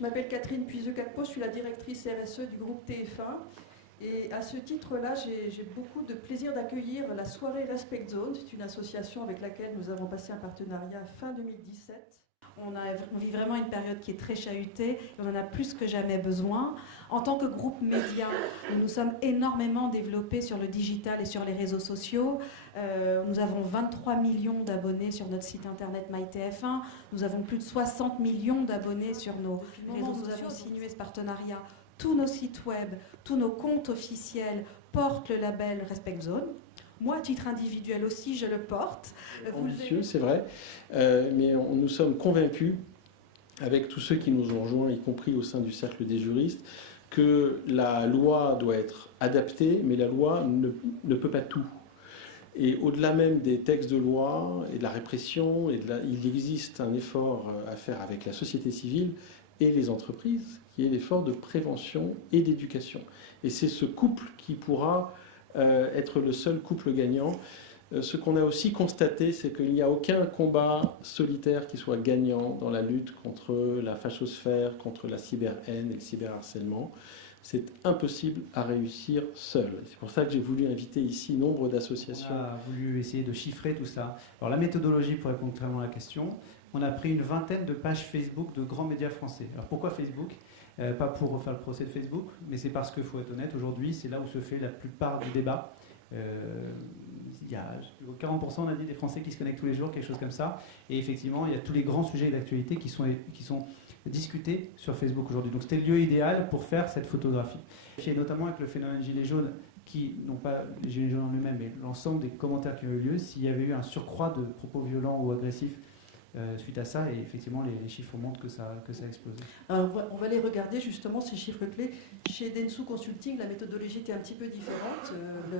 Je m'appelle Catherine Puiseux-Capot, je suis la directrice RSE du groupe TF1. Et à ce titre-là, j'ai beaucoup de plaisir d'accueillir la soirée Respect Zone. C'est une association avec laquelle nous avons passé un partenariat fin 2017. On vit vraiment une période qui est très chahutée, et on en a plus que jamais besoin. En tant que groupe média, nous nous sommes énormément développés sur le digital et sur les réseaux sociaux. Nous avons 23 millions d'abonnés sur notre site internet MyTF1. Nous avons plus de 60 millions d'abonnés sur nos réseaux sociaux. Nous avons signé ce partenariat. Tous nos sites web, tous nos comptes officiels portent le label Respect Zone. Moi, à titre individuel aussi, je le porte. Ambitieux, c'est vrai, mais nous sommes convaincus, avec tous ceux qui nous ont rejoints, y compris au sein du cercle des juristes, que la loi doit être adaptée, mais la loi ne peut pas tout. Et au-delà même des textes de loi et de la répression, il existe un effort à faire avec la société civile et les entreprises, qui est l'effort de prévention et d'éducation. Et c'est ce couple qui pourra être le seul couple gagnant. Ce qu'on a aussi constaté, c'est qu'il n'y a aucun combat solitaire qui soit gagnant dans la lutte contre la fachosphère, contre la cyber-haine et le cyberharcèlement. C'est impossible à réussir seul. C'est pour ça que j'ai voulu inviter ici nombre d'associations. On a voulu essayer de chiffrer tout ça. Alors la méthodologie, pour répondre clairement à la question, on a pris une vingtaine de pages Facebook de grands médias français. Alors pourquoi Facebook ? Pas pour refaire le procès de Facebook, mais c'est parce qu'il faut être honnête, aujourd'hui, c'est là où se fait la plupart du débat. Il y a 40%, on a dit, des Français qui se connectent tous les jours, quelque chose comme ça. Et effectivement, il y a tous les grands sujets d'actualité qui sont discutés sur Facebook aujourd'hui. Donc c'était le lieu idéal pour faire cette photographie. Et notamment avec le phénomène Gilets jaunes, qui, non pas les Gilets jaunes en eux-mêmes, mais l'ensemble des commentaires qui ont eu lieu, s'il y avait eu un surcroît de propos violents ou agressifs suite à ça, et effectivement les chiffres montrent que ça a explosé. Alors, on va les regarder justement, ces chiffres clés. Chez Dentsu Consulting, la méthodologie était un petit peu différente.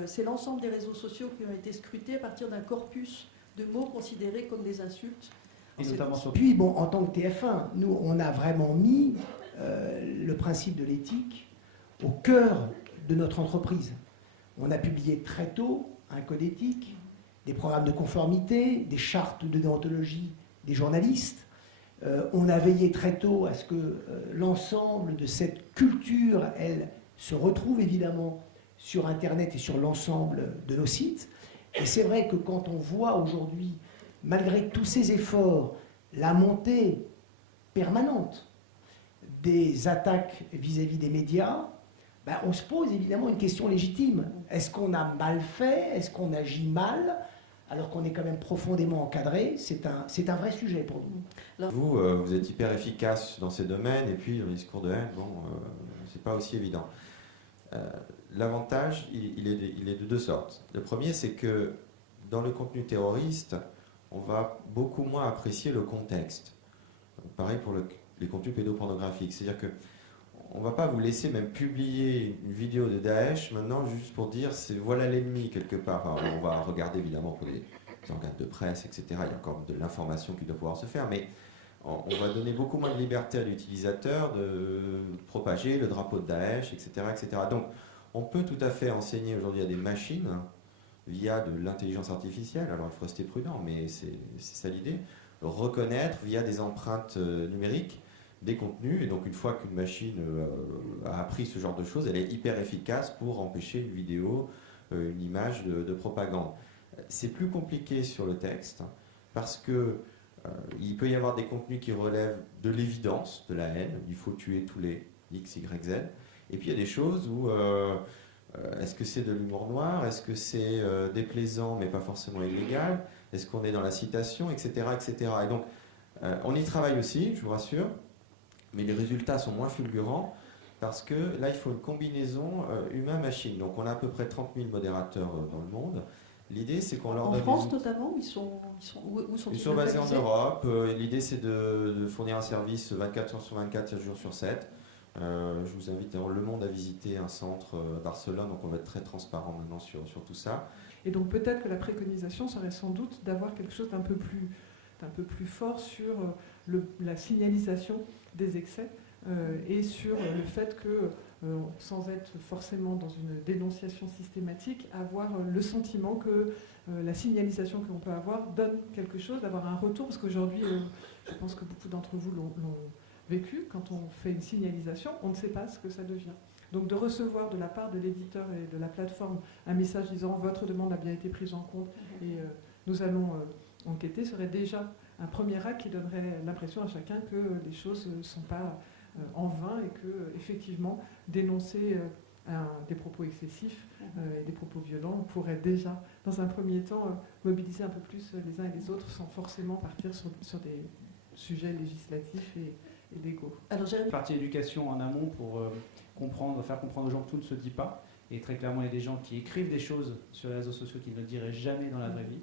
C'est l'ensemble des réseaux sociaux qui ont été scrutés à partir d'un corpus de mots considérés comme des insultes. Et notamment sur... Puis bon, en tant que TF1, nous on a vraiment mis le principe de l'éthique au cœur de notre entreprise. On a publié très tôt un code éthique, des programmes de conformité, des chartes de déontologie des journalistes. On a veillé très tôt à ce que l'ensemble de cette culture, elle, se retrouve évidemment sur Internet et sur l'ensemble de nos sites. Et c'est vrai que quand on voit aujourd'hui, malgré tous ces efforts, la montée permanente des attaques vis-à-vis des médias, ben on se pose évidemment une question légitime. Est-ce qu'on a mal fait? Est-ce qu'on agit mal? Alors qu'on est quand même profondément encadré, c'est un vrai sujet pour nous. Vous êtes hyper efficace dans ces domaines, et puis le discours de haine, c'est pas aussi évident. L'avantage, il est de deux sortes. Le premier, c'est que dans le contenu terroriste, on va beaucoup moins apprécier le contexte. Pareil pour les contenus pédopornographiques. C'est-à-dire que on ne va pas vous laisser même publier une vidéo de Daesh maintenant juste pour dire voilà l'ennemi quelque part. Enfin, on va regarder évidemment pour les organes de presse, etc. Il y a encore de l'information qui doit pouvoir se faire, mais on va donner beaucoup moins de liberté à l'utilisateur de propager le drapeau de Daesh, etc., etc. Donc on peut tout à fait enseigner aujourd'hui à des machines via de l'intelligence artificielle. Alors il faut rester prudent, mais c'est ça l'idée. Reconnaître via des empreintes numériques des contenus, et donc une fois qu'une machine a appris ce genre de choses, elle est hyper efficace pour empêcher une vidéo, une image de propagande. C'est plus compliqué sur le texte, parce que il peut y avoir des contenus qui relèvent de l'évidence, de la haine, il faut tuer tous les X, Y, Z, et puis il y a des choses où est-ce que c'est de l'humour noir, est-ce que c'est déplaisant mais pas forcément illégal, est-ce qu'on est dans la citation, etc., etc. Et donc on y travaille aussi, je vous rassure, mais les résultats sont moins fulgurants parce que là, il faut une combinaison humain-machine. Donc, on a à peu près 30 000 modérateurs dans le monde. L'idée, c'est qu'on leur donne... En France, notamment, où sont-ils? Ils sont basés en Europe. L'idée, c'est de fournir un service 24 heures sur 24, 7 jours sur 7. Je vous invite dans le monde à visiter un centre à Barcelone. Donc, on va être très transparent maintenant sur tout ça. Et donc, peut-être que la préconisation serait sans doute d'avoir quelque chose d'un peu plus fort sur la signalisation des excès et sur le fait que, sans être forcément dans une dénonciation systématique, avoir le sentiment que la signalisation que l'on peut avoir donne quelque chose, d'avoir un retour, parce qu'aujourd'hui, je pense que beaucoup d'entre vous vécu. Quand on fait une signalisation, on ne sait pas ce que ça devient. Donc de recevoir de la part de l'éditeur et de la plateforme un message disant votre demande a bien été prise en compte et nous allons enquêter serait déjà un premier acte qui donnerait l'impression à chacun que les choses ne sont pas en vain et que effectivement dénoncer des propos excessifs et des propos violents pourrait déjà dans un premier temps mobiliser un peu plus les uns et les autres sans forcément partir sur des sujets législatifs et légaux. Alors, Jérémy, Partie éducation en amont pour faire comprendre aux gens que tout ne se dit pas. Et très clairement, il y a des gens qui écrivent des choses sur les réseaux sociaux qu'ils ne diraient jamais dans la vraie vie.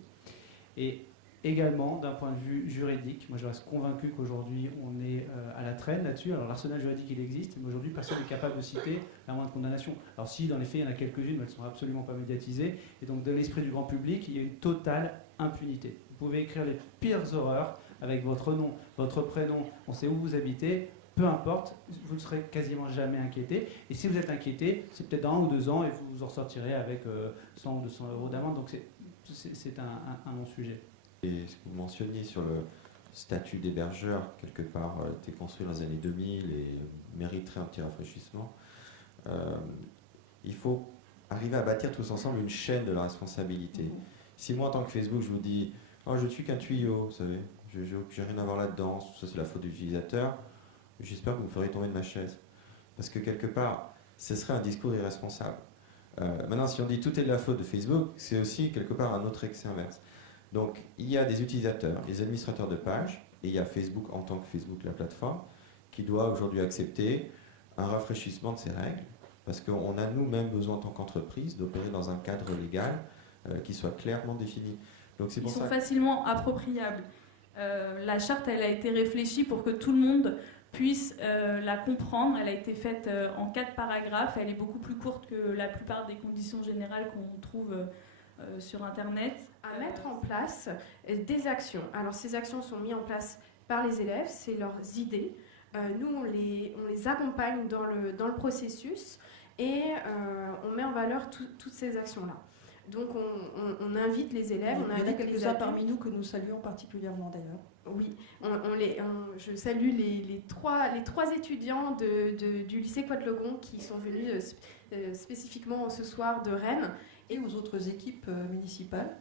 Et également, d'un point de vue juridique, moi je reste convaincu qu'aujourd'hui on est à la traîne là-dessus. Alors l'arsenal juridique il existe, mais aujourd'hui personne n'est capable de citer la moindre condamnation. Alors si, dans les faits, il y en a quelques-unes, mais elles ne sont absolument pas médiatisées. Et donc dans l'esprit du grand public, il y a une totale impunité. Vous pouvez écrire les pires horreurs avec votre nom, votre prénom, on sait où vous habitez, peu importe, vous ne serez quasiment jamais inquiété. Et si vous êtes inquiété, c'est peut-être dans 1 ou 2 ans et vous en ressortirez avec 100 ou 200 euros d'amende. Donc c'est un non-sujet. Et ce que vous mentionniez sur le statut d'hébergeur, quelque part, était construit dans les années 2000 et mériterait un petit rafraîchissement. Il faut arriver à bâtir tous ensemble une chaîne de la responsabilité. Si moi, en tant que Facebook, je vous dis « Oh, je ne suis qu'un tuyau, vous savez, je n'ai rien à voir là-dedans, ça c'est la faute de l'utilisateur », j'espère que vous me ferez tomber de ma chaise. Parce que quelque part, ce serait un discours irresponsable. Maintenant, si on dit tout est de la faute de Facebook, c'est aussi quelque part un autre excès inverse. Donc, il y a des utilisateurs, des administrateurs de pages, et il y a Facebook en tant que Facebook, la plateforme, qui doit aujourd'hui accepter un rafraîchissement de ces règles, parce qu'on a nous-mêmes besoin en tant qu'entreprise d'opérer dans un cadre légal qui soit clairement défini. Donc, c'est pour Ils sont ça facilement appropriables. La charte, elle a été réfléchie pour que tout le monde puisse la comprendre. Elle a été faite en 4 paragraphes. Elle est beaucoup plus courte que la plupart des conditions générales qu'on trouve sur Internet. À mettre en place des actions. Alors ces actions sont mises en place par les élèves, c'est leurs idées. Nous, on les accompagne dans le processus et on met en valeur toutes ces actions-là. Donc on invite les élèves, on il y en a invite quelques-uns parmi nous que nous saluons particulièrement d'ailleurs. Oui, je salue les trois étudiants du lycée Coatlegon qui sont venus spécifiquement ce soir de Rennes. Et aux autres équipes municipales.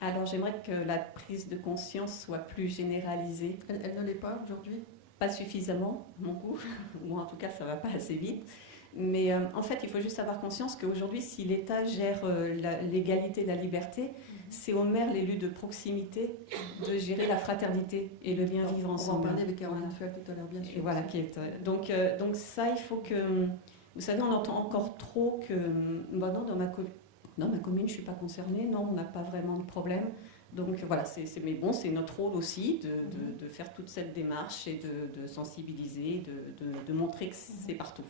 Alors j'aimerais que la prise de conscience soit plus généralisée. Elle ne l'est pas aujourd'hui? Pas suffisamment, à mon goût, ou en tout cas ça ne va pas assez vite. Mais en fait, il faut juste avoir conscience qu'aujourd'hui, si l'État gère l'égalité et la liberté, c'est au maire, l'élu de proximité, de gérer la fraternité et le lien vivre ensemble. On va en parler avec Caroline Fell tout à l'heure, bien sûr. Et voilà, donc ça, il faut que... Vous savez, on entend encore trop que... Bon, non, dans ma commune, je ne suis pas concernée, non, on n'a pas vraiment de problème. Donc voilà, mais bon, c'est notre rôle aussi de faire toute cette démarche et de sensibiliser, de montrer que c'est partout.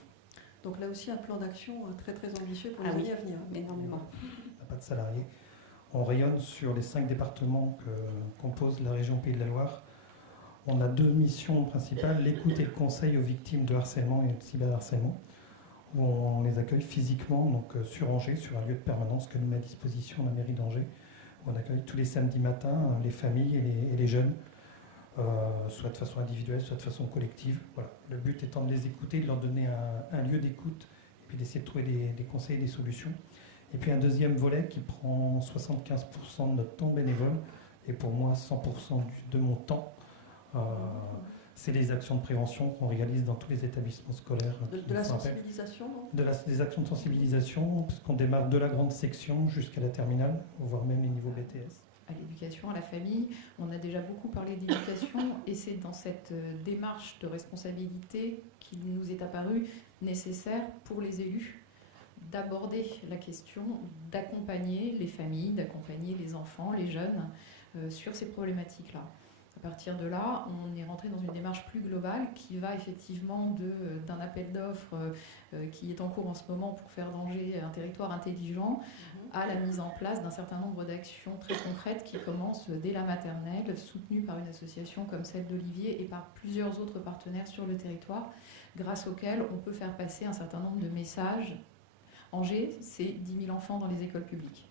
Donc là aussi, un plan d'action très très ambitieux pour les oui, années à venir. Énormément. On n'a pas de salariés. On rayonne sur les 5 départements que compose la région Pays de la Loire. On a 2 missions principales, l'écoute et le conseil aux victimes de harcèlement et de cyberharcèlement, où on les accueille physiquement, donc sur Angers, sur un lieu de permanence que nous met à disposition la mairie d'Angers, où on accueille tous les samedis matins les familles et les jeunes, soit de façon individuelle, soit de façon collective. Voilà. Le but étant de les écouter, de leur donner un lieu d'écoute, et puis d'essayer de trouver des conseils et des solutions. Et puis un deuxième volet qui prend 75% de notre temps bénévole, et pour moi 100% de mon temps, c'est les actions de prévention qu'on réalise dans tous les établissements scolaires. De la sensibilisation, non ? Des actions de sensibilisation, parce qu'on démarre de la grande section jusqu'à la terminale, voire même les niveaux BTS. À l'éducation, à la famille, on a déjà beaucoup parlé d'éducation et c'est dans cette démarche de responsabilité qu'il nous est apparu nécessaire pour les élus d'aborder la question, d'accompagner les familles, d'accompagner les enfants, les jeunes sur ces problématiques-là. À partir de là, on est rentré dans une démarche plus globale qui va effectivement d'un appel d'offres qui est en cours en ce moment pour faire d'Angers un territoire intelligent à la mise en place d'un certain nombre d'actions très concrètes qui commencent dès la maternelle, soutenues par une association comme celle d'Olivier et par plusieurs autres partenaires sur le territoire, grâce auxquels on peut faire passer un certain nombre de messages. Angers, c'est 10 000 enfants dans les écoles publiques.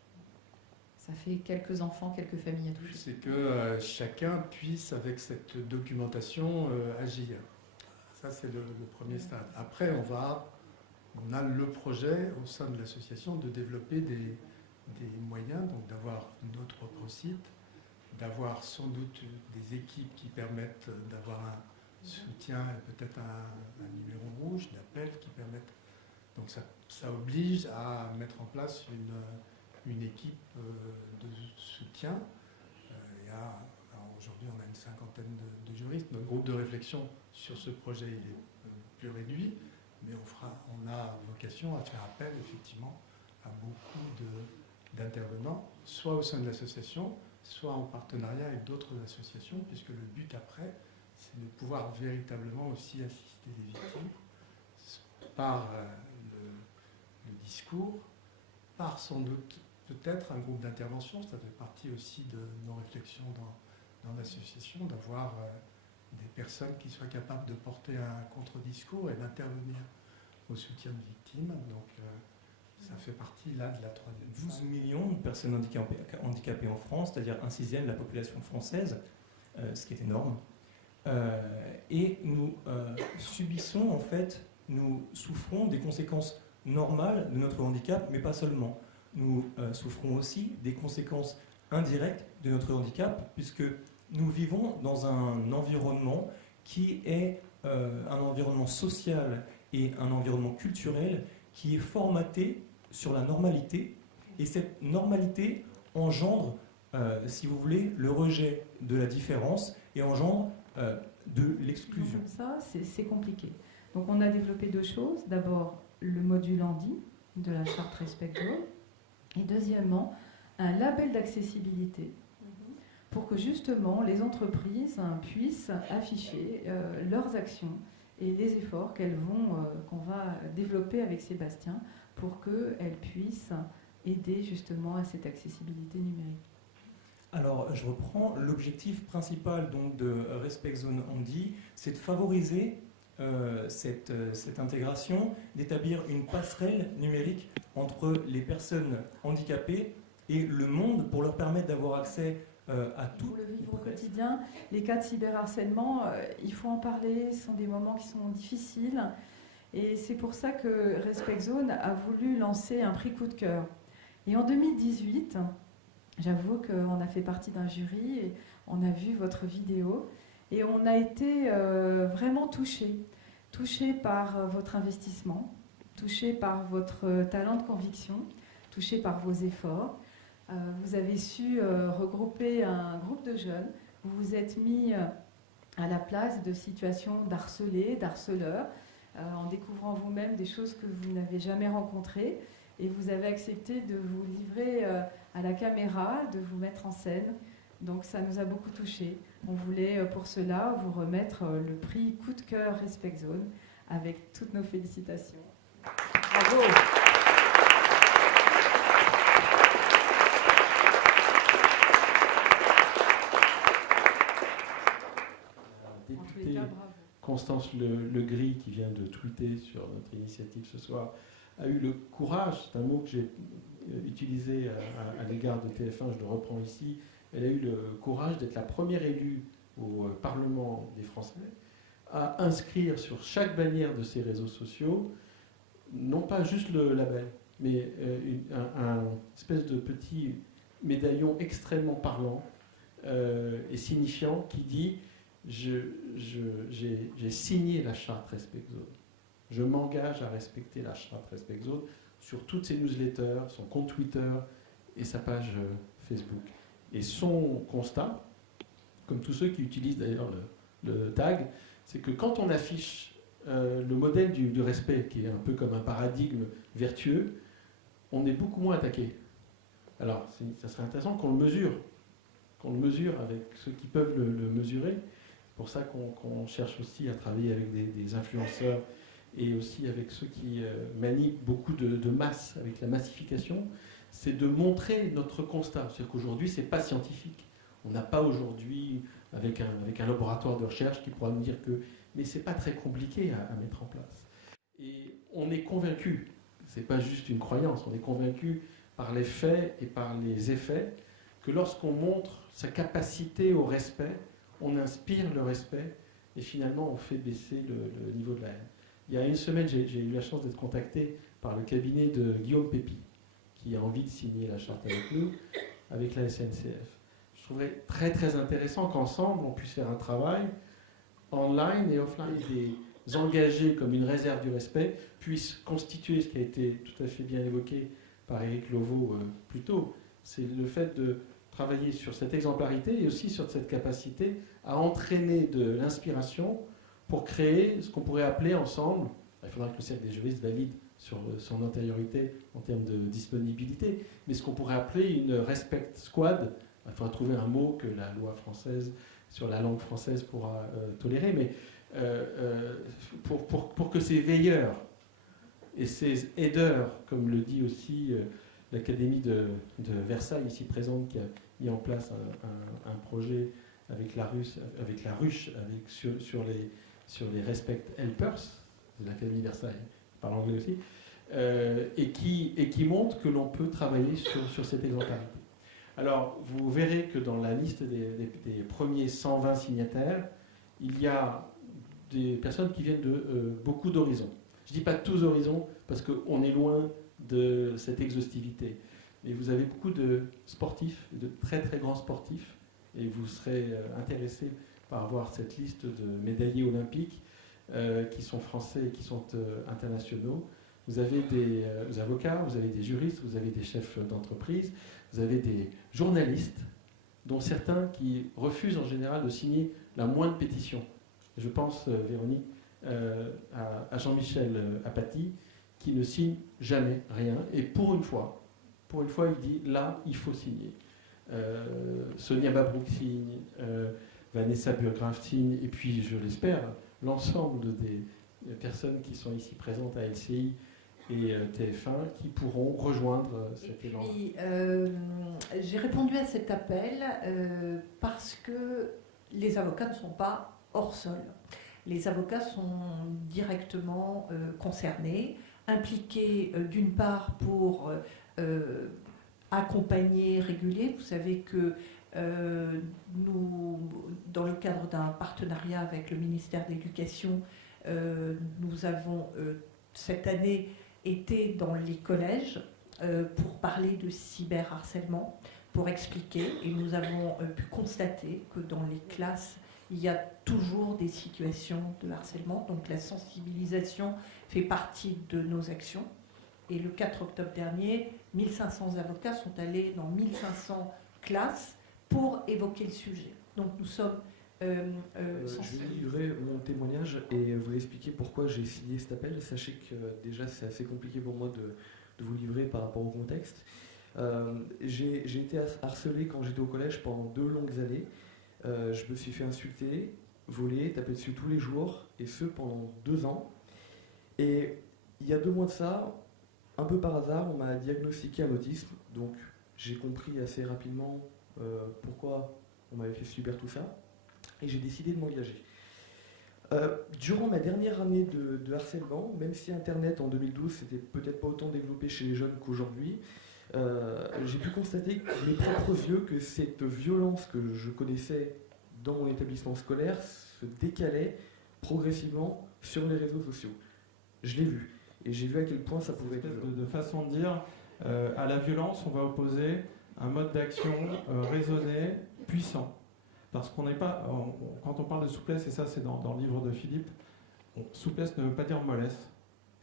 Ça fait quelques enfants, quelques familles à toucher. C'est que chacun puisse, avec cette documentation, agir. Ça, c'est le premier stade. Après, on a le projet au sein de l'association de développer des moyens, donc d'avoir notre propre site, d'avoir sans doute des équipes qui permettent d'avoir un soutien et peut-être un numéro rouge d'appel qui permettent. Donc ça oblige à mettre en place une équipe de soutien. Aujourd'hui, on a une cinquantaine de juristes. Notre groupe de réflexion sur ce projet il est plus réduit, mais on a vocation à faire appel effectivement à beaucoup d'intervenants, soit au sein de l'association, soit en partenariat avec d'autres associations, puisque le but après, c'est de pouvoir véritablement aussi assister les victimes par le discours, par sans doute peut-être un groupe d'intervention. Ça fait partie aussi de nos réflexions dans l'association, d'avoir des personnes qui soient capables de porter un contre-discours et d'intervenir au soutien de victimes. Donc ça fait partie là de la troisième phase. 12 millions de personnes handicapées en France, c'est-à-dire 1/6 de la population française, ce qui est énorme. Et nous subissons, en fait, nous souffrons des conséquences normales de notre handicap, mais pas seulement. Nous souffrons aussi des conséquences indirectes de notre handicap, puisque nous vivons dans un environnement qui est un environnement social et un environnement culturel qui est formaté sur la normalité. Et cette normalité engendre, si vous voulez, le rejet de la différence et engendre de l'exclusion. Comme ça, c'est compliqué. Donc on a développé deux choses. D'abord, le module handi de la charte Respect Zone. Et deuxièmement, un label d'accessibilité pour que justement les entreprises puissent afficher leurs actions et les efforts qu'on va développer avec Sébastien pour qu'elles puissent aider justement à cette accessibilité numérique. Alors, je reprends. L'objectif principal donc, de Respect Zone Handi, c'est de favoriser cette intégration, d'établir une passerelle numérique entre les personnes handicapées et le monde pour leur permettre d'avoir accès à tout. Pour le vivre au quotidien, les cas de cyberharcèlement, il faut en parler, ce sont des moments qui sont difficiles. Et c'est pour ça que Respect Zone a voulu lancer un prix coup de cœur. Et en 2018, j'avoue qu'on a fait partie d'un jury et on a vu votre vidéo et on a été vraiment touchés par votre investissement, touchés par votre talent de conviction, touchés par vos efforts. Vous avez su regrouper un groupe de jeunes, vous vous êtes mis à la place de situations d'harcelés, d'harceleurs, en découvrant vous-même des choses que vous n'avez jamais rencontrées. Et vous avez accepté de vous livrer à la caméra, de vous mettre en scène. Donc ça nous a beaucoup touchés. On voulait pour cela vous remettre le prix Coup de cœur Respect Zone avec toutes nos félicitations. Bravo! Députée Constance Legris, qui vient de tweeter sur notre initiative ce soir, a eu le courage, c'est un mot que j'ai utilisé à l'égard de TF1, je le reprends ici, elle a eu le courage d'être la première élue au Parlement des Français à inscrire sur chaque bannière de ses réseaux sociaux, non pas juste le label, mais un espèce de petit médaillon extrêmement parlant et signifiant qui dit « j'ai signé la charte Respect Zone ». Je m'engage à respecter la charte Respect Zone sur toutes ses newsletters, son compte Twitter et sa page Facebook. Et son constat, comme tous ceux qui utilisent d'ailleurs le tag, c'est que quand on affiche le modèle du respect, qui est un peu comme un paradigme vertueux, on est beaucoup moins attaqué. Alors, ça serait intéressant qu'on le mesure avec ceux qui peuvent le mesurer. C'est pour ça qu'on cherche aussi à travailler avec des influenceurs et aussi avec ceux qui manient beaucoup de masse, avec la massification, c'est de montrer notre constat. C'est-à-dire qu'aujourd'hui, ce n'est pas scientifique. On n'a pas aujourd'hui, avec un laboratoire de recherche qui pourra nous dire que... Mais ce n'est pas très compliqué à mettre en place. Et on est convaincu, ce n'est pas juste une croyance, on est convaincu par les faits et par les effets que lorsqu'on montre sa capacité au respect, on inspire le respect et finalement on fait baisser le niveau de la haine. Il y a une semaine, j'ai eu la chance d'être contacté par le cabinet de Guillaume Pépi, qui a envie de signer la charte avec nous, avec la SNCF. Je trouverais très très intéressant qu'ensemble on puisse faire un travail online et offline. Des engagés comme une réserve du respect puissent constituer ce qui a été tout à fait bien évoqué par Éric Loveau plus tôt. C'est le fait de travailler sur cette exemplarité et aussi sur cette capacité à entraîner de l'inspiration pour créer ce qu'on pourrait appeler ensemble, il faudra que le cercle des juristes valide sur son antériorité en termes de disponibilité, mais ce qu'on pourrait appeler une respect squad. Il faudra trouver un mot que la loi française sur la langue française pourra tolérer, mais pour que ces veilleurs et ces aideurs, comme le dit aussi l'Académie de Versailles, ici présente, qui a mis en place un projet avec la ruche sur les respect helpers, de l'Académie de Versailles, je parle anglais aussi, et qui montre que l'on peut travailler sur cette exemplarité. Alors, vous verrez que dans la liste des premiers 120 signataires, il y a des personnes qui viennent de beaucoup d'horizons. Je ne dis pas tous horizons, parce qu'on est loin de cette exhaustivité. Mais vous avez beaucoup de sportifs, de très très grands sportifs, et vous serez intéressés par voir cette liste de médaillés olympiques qui sont français et qui sont internationaux. Vous avez des avocats, vous avez des juristes, vous avez des chefs d'entreprise, vous avez des journalistes, dont certains qui refusent en général de signer la moindre pétition. Je pense, Véronique, à Jean-Michel Apathy, qui ne signe jamais rien. Et pour une fois, il dit, là, il faut signer. Sonia Mabrouk signe, Vanessa Burgraff signe, et puis, je l'espère, l'ensemble des personnes qui sont ici présentes à LCI et TF1 qui pourront rejoindre cet élan. J'ai répondu à cet appel parce que les avocats ne sont pas hors sol. Les avocats sont directement concernés, impliqués d'une part pour accompagner, réguler. Vous savez que nous, dans le cadre d'un partenariat avec le ministère de l'Éducation, nous avons cette année été dans les collèges pour parler de cyberharcèlement, pour expliquer, et nous avons pu constater que dans les classes, il y a toujours des situations de harcèlement, donc la sensibilisation fait partie de nos actions. Et le 4 octobre dernier, 1500 avocats sont allés dans 1500 classes pour évoquer le sujet. Donc nous sommes je vais livrer mon témoignage et vous expliquer pourquoi j'ai signé cet appel. Sachez que déjà c'est assez compliqué pour moi de vous livrer par rapport au contexte. J'ai été harcelé quand j'étais au collège pendant 2 longues années. Je me suis fait insulter, voler, taper dessus tous les jours, et ce pendant 2 ans. Et il y a 2 mois de ça, un peu par hasard, on m'a diagnostiqué un autisme. Donc j'ai compris assez rapidement pourquoi on m'avait fait subir tout ça. Et j'ai décidé de m'engager. Durant ma dernière année de harcèlement, même si Internet en 2012 c'était peut-être pas autant développé chez les jeunes qu'aujourd'hui, j'ai pu constater que mes propres yeux que cette violence que je connaissais dans mon établissement scolaire se décalait progressivement sur les réseaux sociaux. Je l'ai vu. Et j'ai vu à quel point ça pouvait être de façon de dire, à la violence, on va opposer un mode d'action raisonné, puissant. Parce qu'on n'est pas, quand on parle de souplesse, et ça c'est dans le livre de Philippe, souplesse ne veut pas dire mollesse.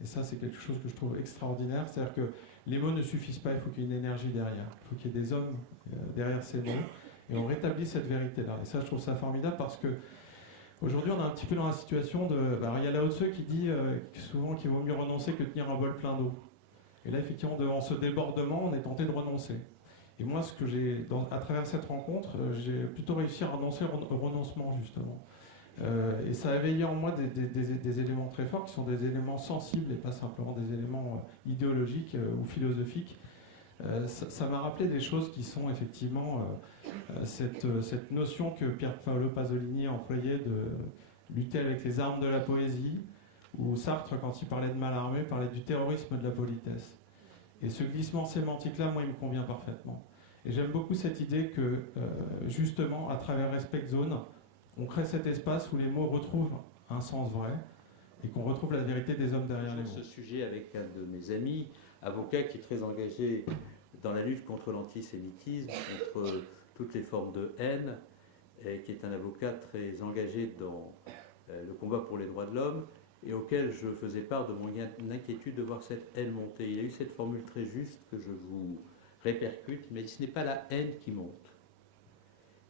Et ça c'est quelque chose que je trouve extraordinaire, c'est-à-dire que les mots ne suffisent pas, il faut qu'il y ait une énergie derrière. Il faut qu'il y ait des hommes derrière ces mots, et on rétablit cette vérité-là. Et ça je trouve ça formidable parce que aujourd'hui on est un petit peu dans la situation de... il y a Lao Tse qui dit souvent qu'il vaut mieux renoncer que tenir un bol plein d'eau. Et là effectivement devant ce débordement, on est tenté de renoncer. Et moi, ce que j'ai, à travers cette rencontre, j'ai plutôt réussi à renoncer au renoncement, justement. Et ça a éveillé en moi des éléments très forts, qui sont des éléments sensibles et pas simplement des éléments idéologiques ou philosophiques. Ça m'a rappelé des choses qui sont effectivement cette notion que Pier Paolo Pasolini employait de lutter avec les armes de la poésie, ou Sartre, quand il parlait de Mallarmé, parlait du terrorisme de la politesse. Et ce glissement sémantique-là, moi, il me convient parfaitement. Et j'aime beaucoup cette idée que, justement, à travers Respect Zone, on crée cet espace où les mots retrouvent un sens vrai et qu'on retrouve la vérité des hommes derrière les mots. Ce sujet avec un de mes amis, avocat qui est très engagé dans la lutte contre l'antisémitisme, contre toutes les formes de haine, et qui est un avocat très engagé dans le combat pour les droits de l'homme, et auquel je faisais part de mon inquiétude de voir cette haine monter. Il a eu cette formule très juste que je vous répercute. Il m'a dit, ce n'est pas la haine qui monte.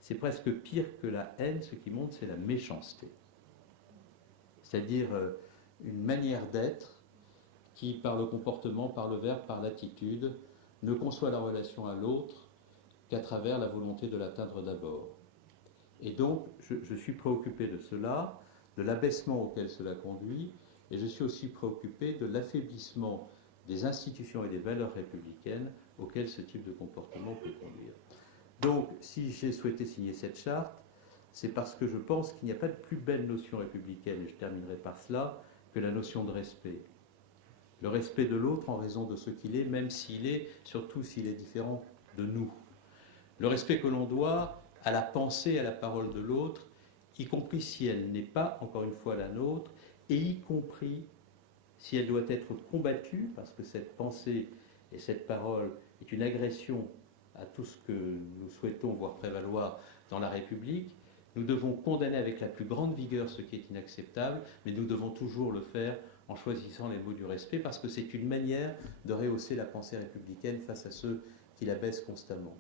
C'est presque pire que la haine, ce qui monte, c'est la méchanceté. C'est-à-dire une manière d'être qui, par le comportement, par le verbe, par l'attitude, ne conçoit la relation à l'autre qu'à travers la volonté de l'atteindre d'abord. Et donc, je suis préoccupé de cela, de l'abaissement auquel cela conduit, et je suis aussi préoccupé de l'affaiblissement des institutions et des valeurs républicaines auxquelles ce type de comportement peut conduire. Donc, si j'ai souhaité signer cette charte, c'est parce que je pense qu'il n'y a pas de plus belle notion républicaine, et je terminerai par cela, que la notion de respect. Le respect de l'autre en raison de ce qu'il est, même s'il est, surtout s'il est différent de nous. Le respect que l'on doit à la pensée, à la parole de l'autre, y compris si elle n'est pas, encore une fois, la nôtre, et y compris si elle doit être combattue, parce que cette pensée et cette parole est une agression à tout ce que nous souhaitons voir prévaloir dans la République. Nous devons condamner avec la plus grande vigueur ce qui est inacceptable, mais nous devons toujours le faire en choisissant les mots du respect, parce que c'est une manière de rehausser la pensée républicaine face à ceux qui la baissent constamment.